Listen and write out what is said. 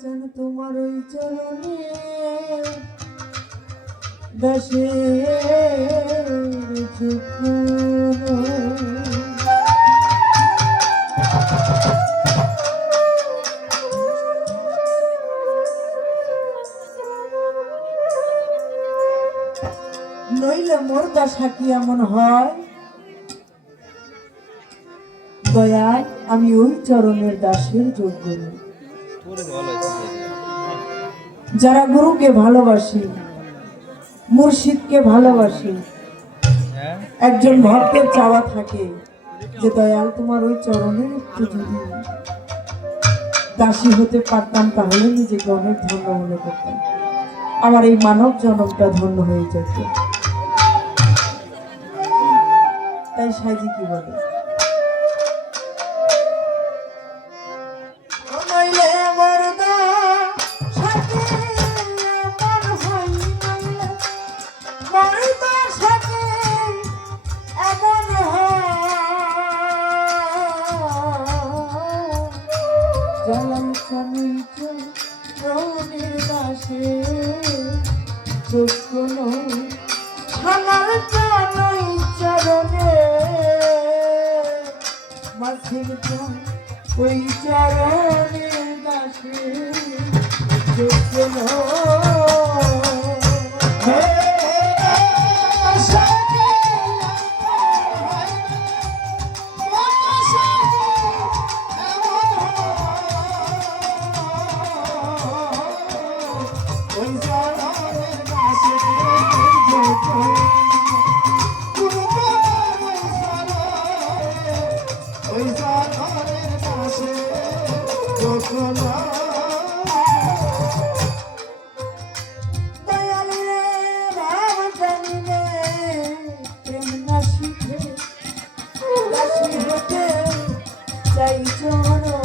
চান তোমার ওই চরণে দাসে নইলে মোর দশা কি এমন হয় দয়াল আমি ওই চরণের দাসের যোগ্য নই। যারা গুরুকে ভালোবাসি মুর্শিদকে ভালোবাসি একজন ভক্তের চাওয়া থাকে যে দয়াল তোমার ওই চরণের একটু যদি দাসী হতে পারতাম তাহলে নিজেকে অনেক ধন্য মনে করতাম, আমার এই মানব জনমটা ধন্য হয়ে যেত। তাই সাইজি কি বলে ওই চরণের দাসে চাই চরণ